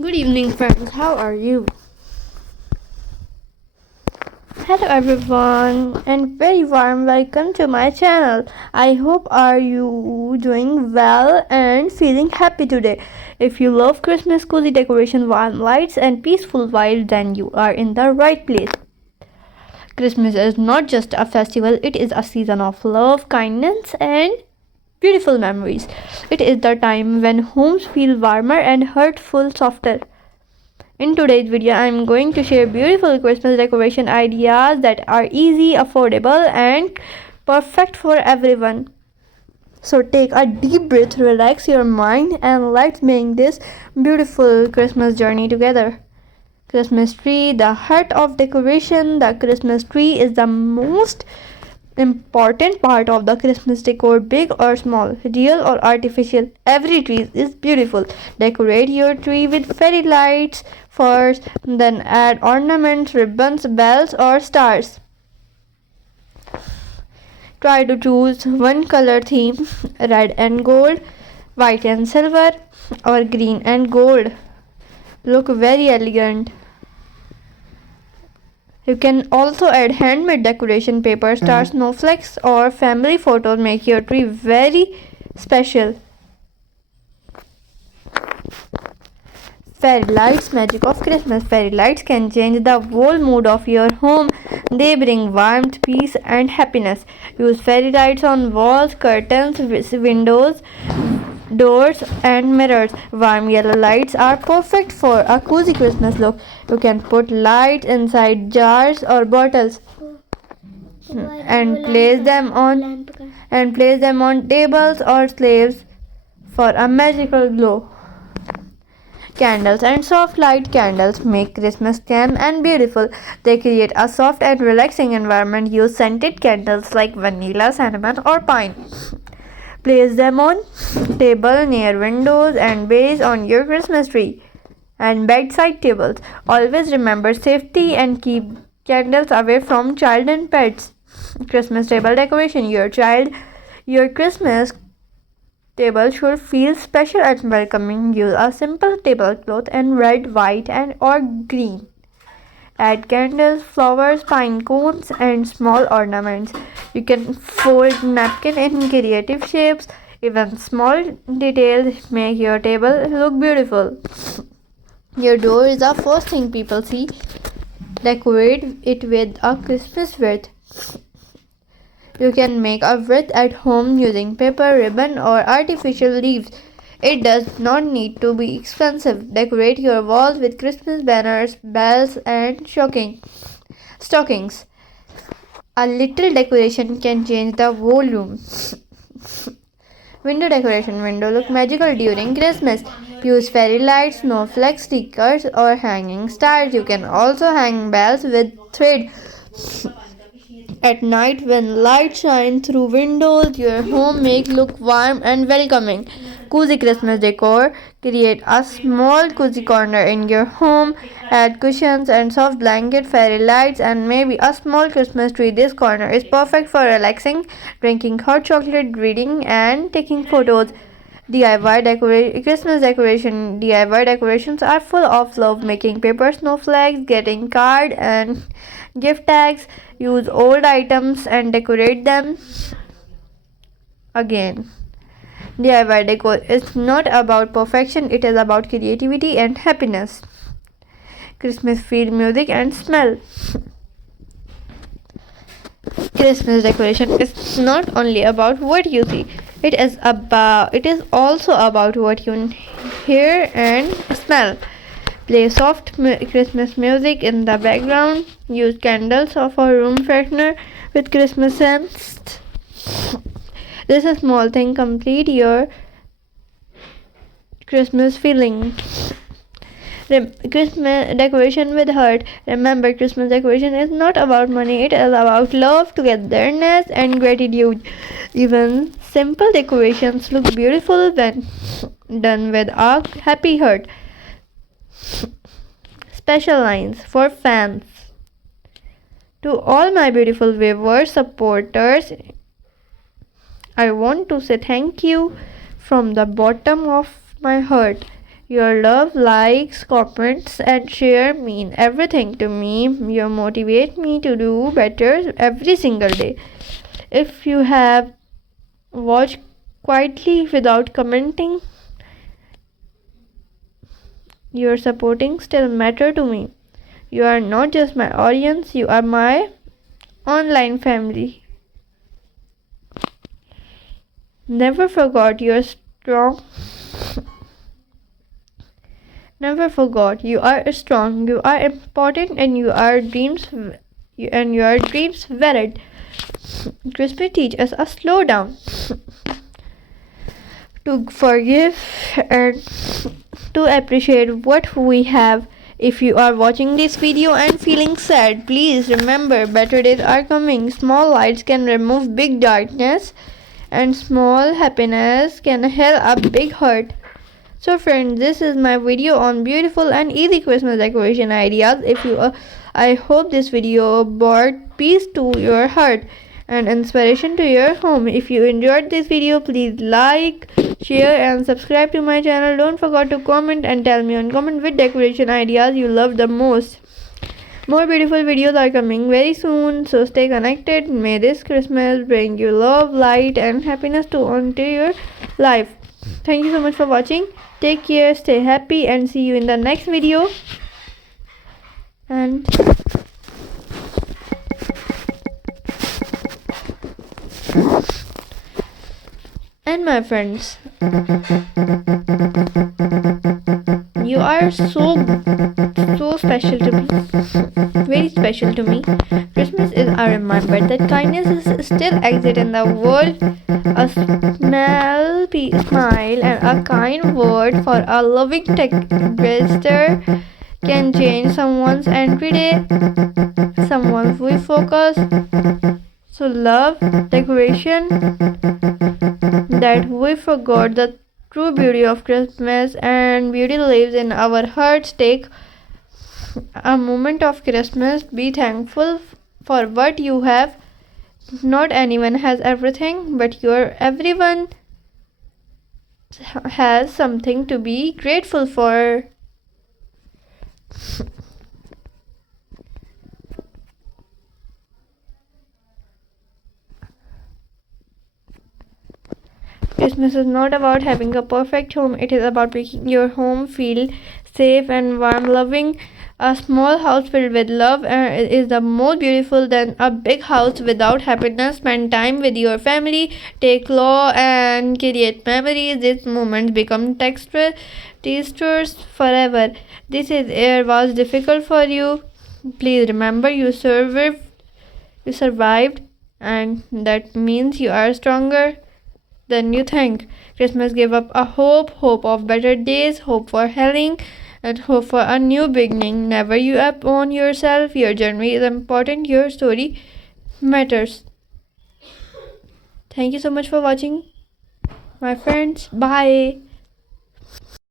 Good evening, friends. How are you? Hello, everyone, and very warm welcome to my channel. I hope are you doing well and feeling happy today. If you love Christmas cozy decoration, warm lights, and peaceful vibes, then you are in the right place. Christmas is not just a festival; it is a season of love, kindness, and beautiful memories. It is the time when homes feel warmer and hearts full softer. In today's video, I am going to share beautiful Christmas decoration ideas that are easy, affordable, and perfect for everyone. So take a deep breath, relax your mind, and let's make this beautiful Christmas journey together. Christmas tree, the heart of decoration. The Christmas tree is the most important part of the Christmas decor, big or small, real or artificial. Every tree is beautiful. Decorate your tree with fairy lights first, then add ornaments, ribbons, bells, or stars. Try to choose one color theme, red and gold, white and silver, or green and gold. Look very elegant. You can also add handmade decoration paper, stars, snowflakes, or family photos. Make your tree very special. Fairy lights, magic of Christmas. Fairy lights can change the whole mood of your home. They bring warmth, peace, and happiness. Use fairy lights on walls, curtains, windows, doors, and mirrors. Warm yellow lights are perfect for a cozy Christmas look. You can put lights inside jars or bottles and place them on tables or slaves for a magical glow. Candles and soft light candles make Christmas calm and beautiful. They create a soft and relaxing environment. Use scented candles like vanilla, cinnamon, or pine. Place them on table near windows and base on your Christmas tree and bedside tables. Always remember safety and keep candles away from child and pets. Christmas table decoration. Your Christmas table should feel special and welcoming. Use a simple tablecloth in red, white, and or green. Add candles, flowers, pine cones, and small ornaments. You can fold napkin in creative shapes. Even small details make your table look beautiful. Your door is the first thing people see. Decorate it with a Christmas wreath. You can make a wreath at home using paper, ribbon, or artificial leaves. It does not need to be expensive. Decorate your walls with Christmas banners, bells, and stockings. A little decoration can change the whole room. Window decoration. Window look magical during Christmas. Use fairy lights, snowflake stickers, or hanging stars. You can also hang bells with thread. At night, when light shines through windows, your home may look warm and welcoming. Cozy Christmas decor. Create a small cozy corner in your home. Add cushions and soft blanket, fairy lights, and maybe a small Christmas tree. This corner is perfect for relaxing, drinking hot chocolate, reading, and taking photos. Christmas decoration. DIY decorations are full of love making paper snowflakes, getting card and gift tags. Use old items and decorate them again. DIY decor is not about perfection, it is about creativity and happiness. Christmas feel, music, and smell. Christmas decoration is not only about what you see. It is also about what you hear and smell. Play soft Christmas music in the background. Use candles or a room freshener with Christmas scents. This is small thing complete your Christmas feeling. Christmas decoration with heart. Remember, Christmas decoration is not about money. It is about love, togetherness, and gratitude. Even simple decorations look beautiful when done with a happy heart. Special lines for fans. To all my beautiful viewers, supporters, I want to say thank you from the bottom of my heart. Your love, likes, comments, and share mean everything to me. You motivate me to do better every single day. If you have watched quietly without commenting, your supporting still matter to me. You are not just my audience, you are my online family. Never forgot you're strong. Never forgot you are strong, you are important, and your dreams valid. Christmas teaches us a slow down, to forgive, and to appreciate what we have. If you are watching this video and feeling sad, please remember better days are coming. Small lights can remove big darkness, and small happiness can heal a big heart. So friends, this is my video on beautiful and easy Christmas decoration ideas. I hope this video brought peace to your heart and inspiration to your home. If you enjoyed this video, please like, share and subscribe to my channel. Don't forget to comment and tell me on comment which decoration ideas you love the most. More beautiful videos are coming very soon, so stay connected. May this Christmas bring you love, light and happiness onto your life. Thank you so much for watching. Take care, stay happy and see you in the next video. And my friends, you are so special to me, very special to me. Christmas is a reminder that kindness still exists in the world. A smile and a kind word for a loving gesture can change someone's every day. Someone we focus. So love, decoration, that we forgot the true beauty of Christmas, and beauty lives in our hearts. Take a moment of Christmas. Be thankful for what you have. Not anyone has everything, but everyone has something to be grateful for. Christmas is not about having a perfect home, it is about making your home feel safe and warm, loving. A small house filled with love is the more beautiful than a big house without happiness. Spend time with your family, take law and create memories. These moments become textures forever. This year was difficult for you. Please remember you survived, and that means you are stronger than you think. Christmas gave up a hope of better days, hope for healing, and hope for a new beginning. Never give up on yourself. Your journey is important. Your story matters. Thank you so much for watching, my friends. Bye.